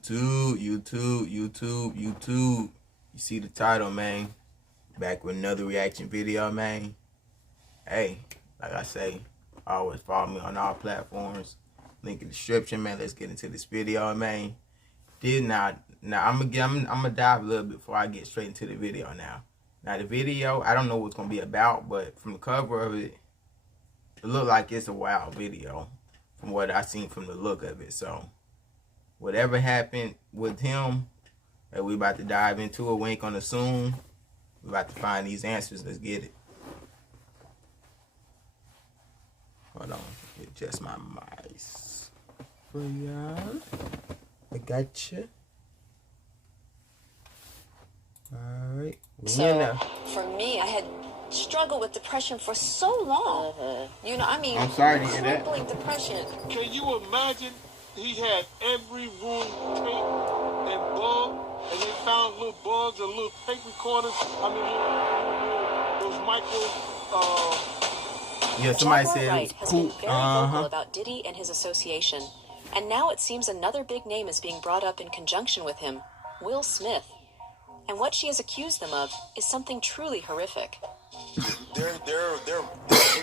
YouTube. You see the title, man. Back with another reaction video, man. Hey, like I say, always follow me on all platforms. Link in the description, man. Let's get into this video, man. Now I'm gonna dive a little bit before I get straight into the video now. Now the video, I don't know what it's gonna be about, but from the cover of it, it looked like it's a wild video from what I seen from the look of it. So whatever happened with him, that we about to dive into it. We ain't gonna assume. We about to find these answers. Let's get it. Hold on, adjust my mics for y'all. I got you. All right. So for me, I had struggled with depression for so long. You know, I mean, I'm sorry to hear that. crippling depression. Can you imagine? He had every room taped and bugged, and they found little bugs and little tape recorders. I mean, those micro. Yeah, somebody Jaguar said Wright it has was been cool. very vocal about Diddy and his association, and now it seems another big name is being brought up in conjunction with him, Will Smith. And what she has accused them of is something truly horrific. They're a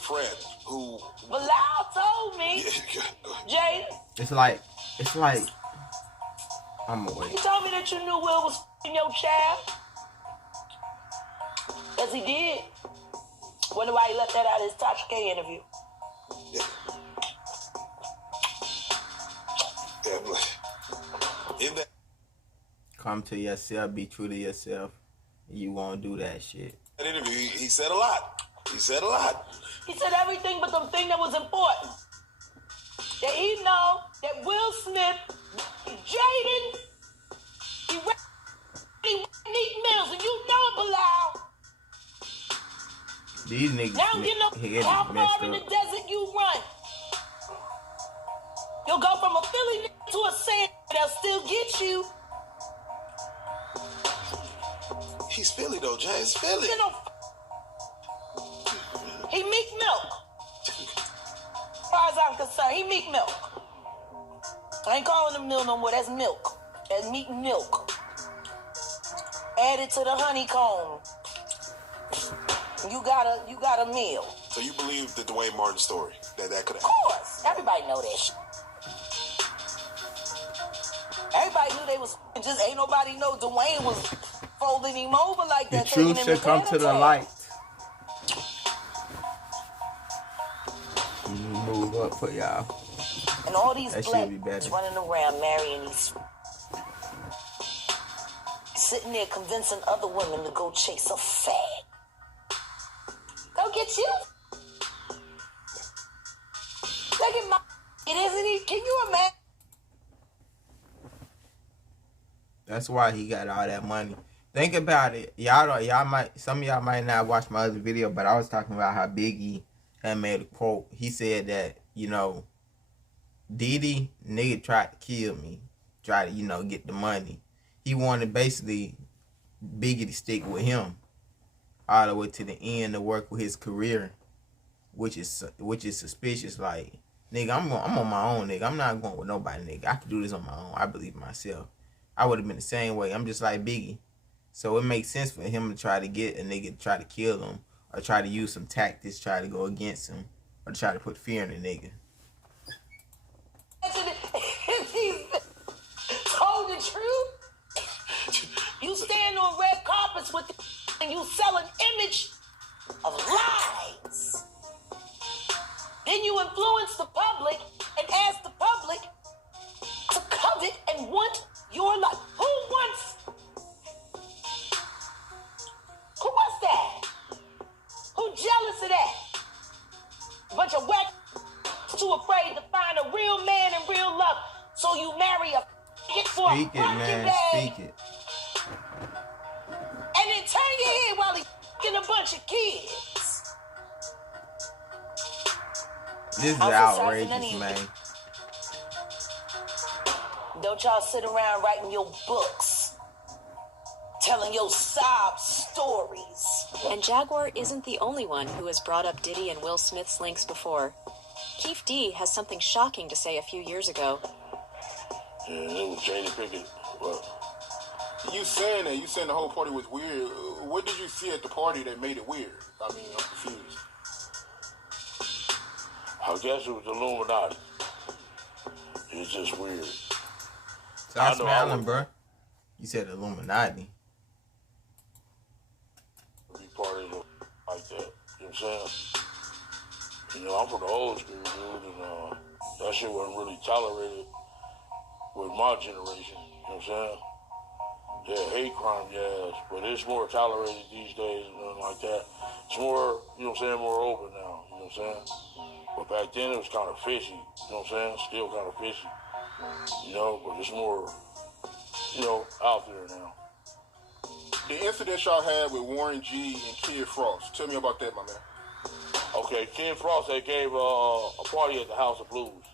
friend who. Bilal told me, Jada. It's like, I'm gonna wait. You told me that you knew Will was f***ing your child. Yes, he did. Wonder why he left that out of his Tasha K interview. In that Come to yourself, be true to yourself. You won't do that shit. interview, he said a lot. He said a lot. He said everything but the thing that was important. That he know that Will Smith, Jaden, he Neat Mills, and you know it, Bilal. These niggas, Now you know how far in the desert you run. You'll go from a Philly to a sand, they'll still get you. He's Philly though, Jay. It's Philly. You know, he Meek Milk. As far as I'm concerned, he Meek Milk. I ain't calling him Mill no more. That's milk. That's Meek Milk. Added to the honeycomb. You got a meal. So you believe the Dwayne Martin story that could Of happen? course. Everybody know that shit. Everybody knew they was just ain't nobody know Dwayne was folding him over like The that. truth should come to the light. Move up for y'all. And all these That black should be better. running around marrying these, sitting there convincing other women to go chase a fag. Go get you. Look at my. It isn't he. Can you imagine? That's why he got all that money. Think about it. Some of y'all might not watch my other video, but I was talking about how Biggie had made a quote. He said that, you know, Diddy, nigga tried to kill me. Tried to, you know, get the money. He wanted basically Biggie to stick with him all the way to the end to work with his career, which is suspicious. Like, nigga, I'm on my own, nigga. I'm not going with nobody, nigga. I can do this on my own. I believe in myself. I would have been the same way. I'm just like Biggie. So it makes sense for him to try to get a nigga to try to kill him or try to use some tactics, try to go against him or try to put fear in the nigga. If he's told the truth, you stand on red carpets with and you sell an image of lies. Then you influence the public and ask the public to covet and want your life. Who wants that? Who jealous of that? A bunch of whack too afraid to find a real man and real love. So you marry a for Speak a it, man. bag, Speak it. and then turn your head while he's f***ing a bunch of kids. This is I'm so sorry for outrageous, none of you. man. Don't y'all sit around writing your books, telling your sob stories. And Jaguar isn't the only one who has brought up Diddy and Will Smith's links before. Keith D has something shocking to say a few years ago. And it was Jada Pinkett. Well, You saying that? You saying the whole party was weird? What did you see at the party that made it weird? I mean, I'm confused. I guess it was Illuminati. It's just weird. Stop smiling, bro. You said Illuminati. Be part of it like that. You know what I'm saying? You know, I'm from the old school, dude, and that shit wasn't really tolerated with my generation. You know what I'm saying? Yeah, hate crime, yes, but it's more tolerated these days and nothing like that. It's more, you know what I'm saying, more open now, you know what I'm saying? But back then it was kind of fishy, you know what I'm saying? Still kind of fishy, you know, but it's more, you know, out there now. The incident y'all had with Warren G and Kid Frost. Tell me about that, my man. Okay, Kid Frost, they gave a party at the House of Blues.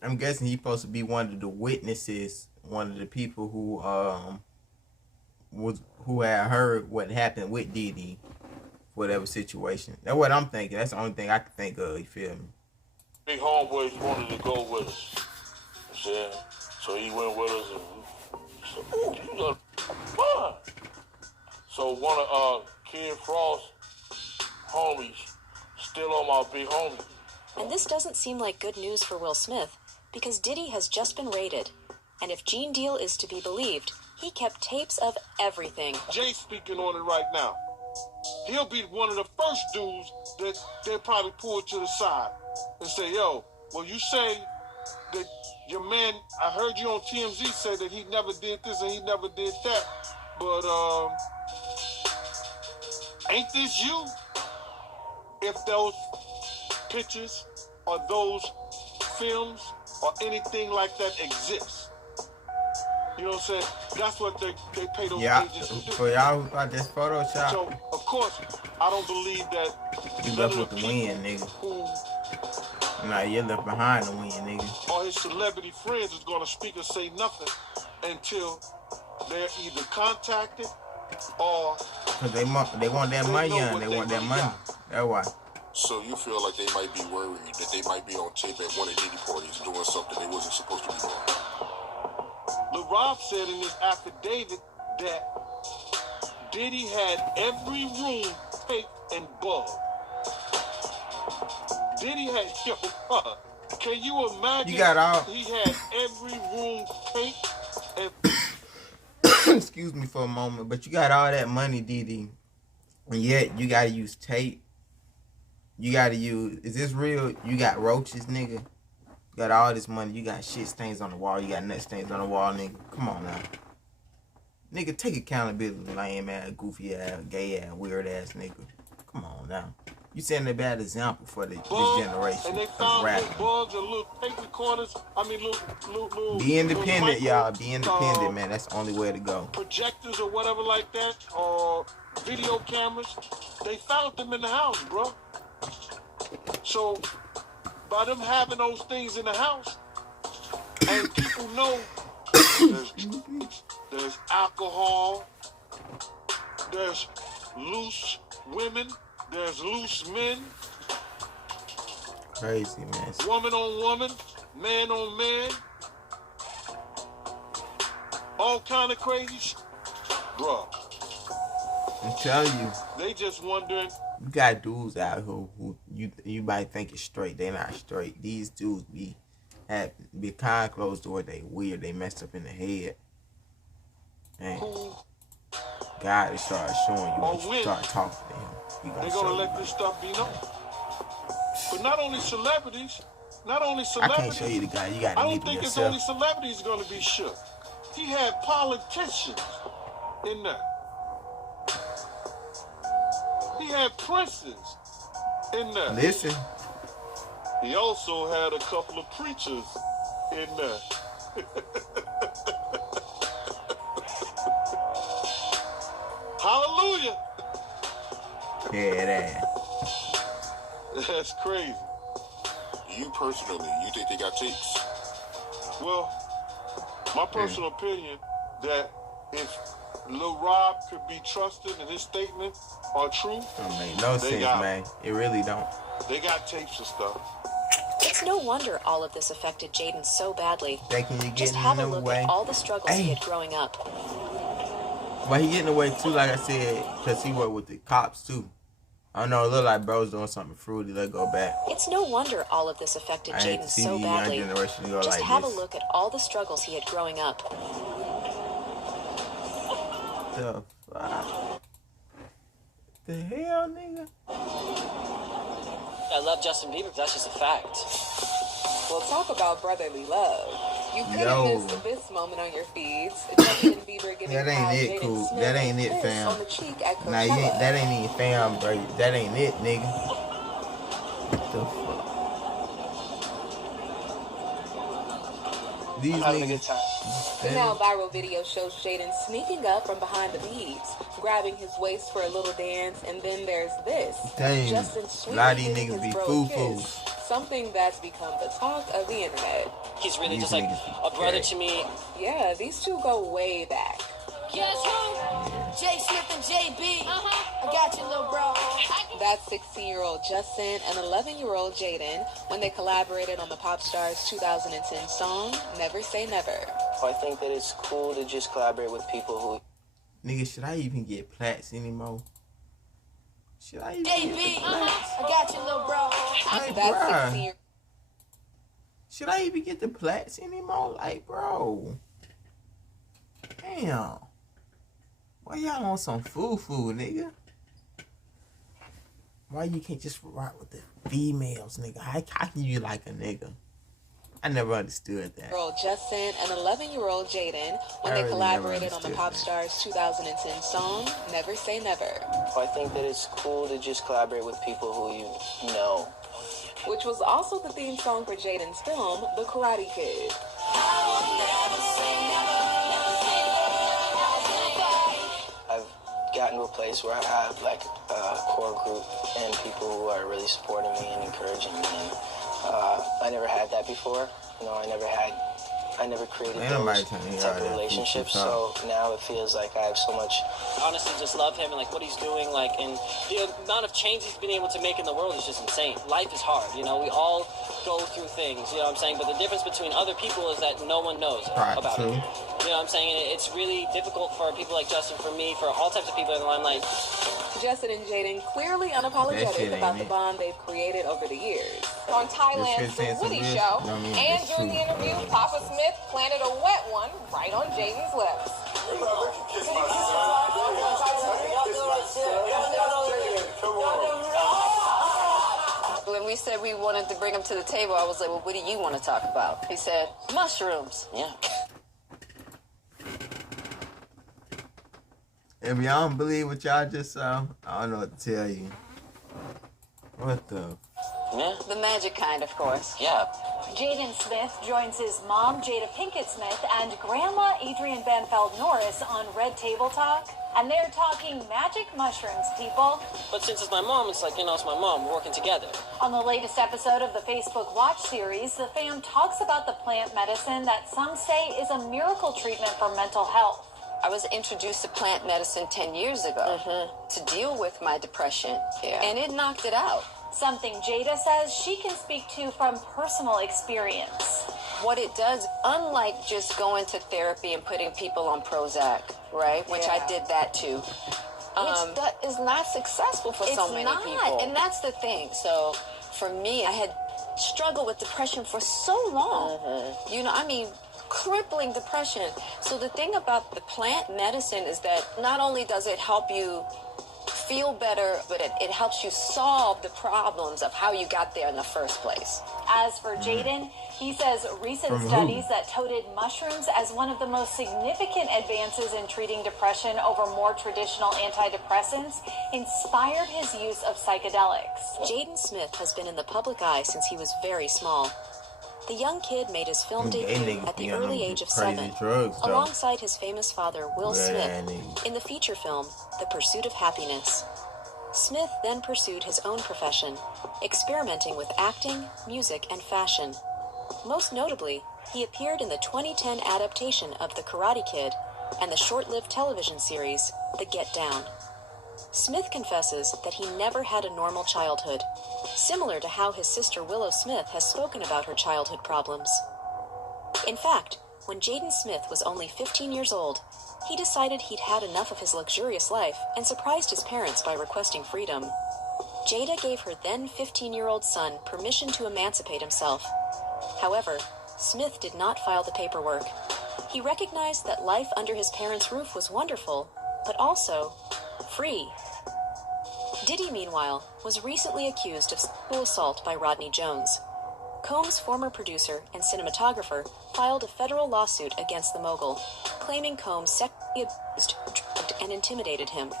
I'm guessing he's supposed to be one of the witnesses, one of the people who had heard what happened with Diddy, whatever situation. That's what I'm thinking. That's the only thing I can think of. You feel me? Big homeboys wanted to go with us. You know what I'm saying? So he went with us and said, ooh, you got fun. So one of Kid Frost's homies still on my big homie. And this doesn't seem like good news for Will Smith, because Diddy has just been raided. And if Gene Deal is to be believed, he kept tapes of everything. Jay's speaking on it right now. He'll be one of the first dudes that they'll probably pull to the side and say, yo, well, you say that your man, I heard you on TMZ say that he never did this and he never did that, but ain't this you? If those pictures or those films or anything like that exists. You know what I'm saying? That's what they pay those agents to do. For y'all who thought that's Photoshop. So, of course, I don't believe that you left with the win, nigga. Nah, you left behind the win, nigga. All his celebrity friends is gonna speak and say nothing until they're either contacted or because they want that money on. They want that money. That's why. So you feel like they might be worried that they might be on tape at one of Diddy parties doing something they wasn't supposed to be doing? Lil Rob said in his affidavit that Diddy had every room taped and bugged. Diddy had, can you imagine? You got all. He had every room taped and. Excuse me for a moment, but you got all that money, Diddy, and yet you gotta use tape. You gotta use. Is this real? You got roaches, nigga. You got all this money. You got shit stains on the wall. You got nut stains on the wall, nigga. Come on now, nigga. Take accountability, lame ass, goofy ass, gay ass, weird ass, nigga. Come on now. You setting a bad example for this generation. And they found little bugs and little tape recorders. I mean, little be independent, y'all. Be independent, man. That's the only way to go. Projectors or whatever like that, or video cameras. They found them in the house, bro. So, by them having those things in the house, and people know there's alcohol, there's loose women, there's loose men. Crazy, man. Woman on woman, man on man. All kind of crazy shit. Bro. I'm telling you. They just wondering. You got dudes out here who you might think is straight. They not straight. These dudes be behind closed door. They weird. They messed up in the head. And God is start showing you when you start talking to him. They're gonna let this stuff be known. But not only celebrities. I can't show you the guy. You got to meet him yourself. I don't think it's only celebrities gonna be shook. He had politicians in there. He had princes in there. Listen. He also had a couple of preachers in there. Hallelujah. Yeah, that. That's crazy. You personally, you think they got tapes? Well, my personal opinion that if Lil Rob could be trusted and his statements are true, Don't make no sense, man. It really don't. They got tapes and stuff. It's It's no wonder all of this affected Jaden so badly. Thinking you're Just getting have in a the look way. at all the struggles he had growing up. But he getting away too, like I said, because he worked with the cops too. I don't know, it look like bro's doing something fruity. Let's go back. It's no wonder all of this affected Jaden so badly. Just like have this. a look at all the struggles he had growing up. The fuck? The hell, nigga? I love Justin Bieber, but that's just a fact. Well, talk about brotherly love. You couldn't Yo. miss this moment on your feeds. Justin Bieber giving That ain't it, Jaden cool. Smith That ain't a it, kiss fam. on the cheek at Nah, you ain't, Coachella. that ain't even fam, bro. That ain't it, nigga. What the fuck? These Having a good niggas. time. The now viral video shows Jaden sneaking up from behind the beads, grabbing his waist for a little dance, and then there's this. Dang, Justin a sweetly lot of these giving niggas his be bro a foo-foos. kiss, something that's become the talk of the internet. He's really These just like niggas be a brother gay. to me. Yeah, these two go way back. Guess who? J. Smith and JB. I got you, little bro. That's 16-year-old Justin and 11-year-old Jaden when they collaborated on the Pop Stars 2010 song, Never Say Never. I think that it's cool to just collaborate with people who... Nigga, should I even get plats anymore? Should I even JB. get the plats? I got you, little bro. Like, That's bruh. 16 Should I even get the plats anymore? Like, bro. Damn. Why y'all on some foo-foo, nigga? Why you can't just rock with the females, nigga? How can you like a nigga? I never understood that. year-old Justin and 11-year-old Jaden when I they really collaborated never on the understood Pop that. Stars 2010 song, Never Say Never, I think that it's cool to just collaborate with people who you know. which was also the theme song for Jaden's film, The Karate Kid. I've gotten to a place where I have like a core group and people who are really supporting me and encouraging me. And I never had that before. You know, I never created Ain't nobody those telling you type how of that relationships. people So now it feels like I have so much. Honestly, just love him and like what he's doing. Like, and the amount of change he's been able to make in the world is just insane. Life is hard. You know, we all go through things. You know what I'm saying? But the difference between other people is that no one knows Right, about true. it. You know what I'm saying? And it's really difficult for people like Justin, for me, for all types of people in the limelight. Justin and Jaden clearly That unapologetic shit about ain't the it. bond they've created over the years. On This Thailand's shit saying The some Woody real Show, shit. No, I mean, and it's during the true. interview, Papa Smith planted a wet one right on Jaden's lips. When we said we wanted to bring him to the table, I was like, well, what do you want to talk about? He said, mushrooms. Yeah. If y'all don't believe what y'all just saw, I don't know what to tell you. What the? Yeah. The magic kind, of course. Yeah. Jaden Smith joins his mom, Jada Pinkett Smith, and Grandma Adrienne Banfeld Norris on Red Table Talk. And they're talking magic mushrooms, people. But since it's my mom, it's like, you know, it's my mom. We're working together. On the latest episode of the Facebook Watch series, the fam talks about the plant medicine that some say is a miracle treatment for mental health. I was introduced to plant medicine 10 years ago to deal with my depression, and it knocked it out. Something Jada says she can speak to from personal experience. What it does, unlike just going to therapy and putting people on Prozac, right? Which I did that too. Which that is not successful for so many people. And that's the thing. So for me, I had struggled with depression for so long. You know, I mean, crippling depression. So the thing about the plant medicine is that not only does it help you feel better, but it helps you solve the problems of how you got there in the first place. As for Jaden, he says recent studies that touted mushrooms as one of the most significant advances in treating depression over more traditional antidepressants inspired his use of psychedelics. Jaden Smith has been in the public eye since he was very small. The young kid made his film debut at the early age of 7, alongside his famous father, Will Smith, in the feature film, The Pursuit of Happiness. Smith then pursued his own profession, experimenting with acting, music, and fashion. Most notably, he appeared in the 2010 adaptation of The Karate Kid and the short-lived television series, The Get Down. Smith confesses that he never had a normal childhood, similar to how his sister Willow Smith has spoken about her childhood problems. In fact, when Jaden Smith was only 15 years old, he decided he'd had enough of his luxurious life and surprised his parents by requesting freedom. Jada gave her then 15-year-old son permission to emancipate himself. However, Smith did not file the paperwork. He recognized that life under his parents' roof was wonderful, but also free. Diddy, meanwhile, was recently accused of sexual assault by Rodney Jones. Combs' former producer and cinematographer filed a federal lawsuit against the mogul, claiming Combs sexually abused, drugged, and intimidated him.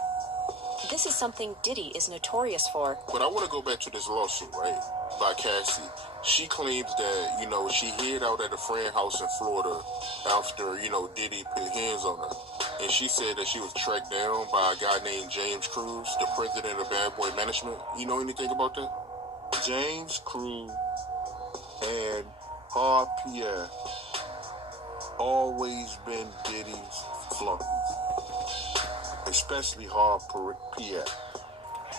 This is something Diddy is notorious for. But I want to go back to this lawsuit, right, by Cassie. She claims that, she hid out at a friend house in Florida after, Diddy put hands on her. And she said that she was tracked down by a guy named James Cruz, the president of Bad Boy Management. You know anything about that? James Cruz and Hard Pierre always been Diddy's flunkies. Especially Hard Pierre.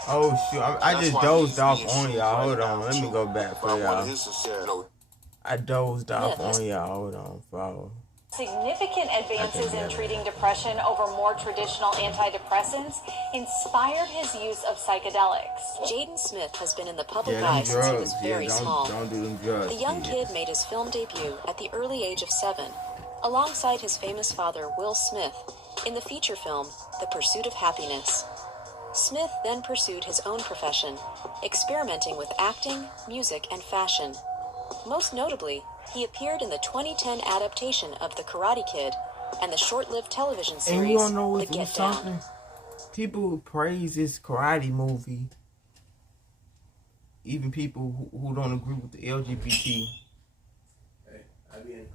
Oh shoot, I just dozed off on y'all. Hold on, let me go back for y'all. I dozed off on y'all. Hold on, follow. Significant advances in treating depression over more traditional antidepressants inspired his use of psychedelics. Jaden Smith has been in the public eye since he was very small. Don't do them drugs. The young kid made his film debut at the early age of 7, alongside his famous father, Will Smith, in the feature film, The Pursuit of Happiness. Smith then pursued his own profession, experimenting with acting, music, and fashion. Most notably, he appeared in the 2010 adaptation of The Karate Kid and the short-lived television series, and you don't know The Get Down. People praise this karate movie. Even people who don't agree with the LGBT. Hey, I be in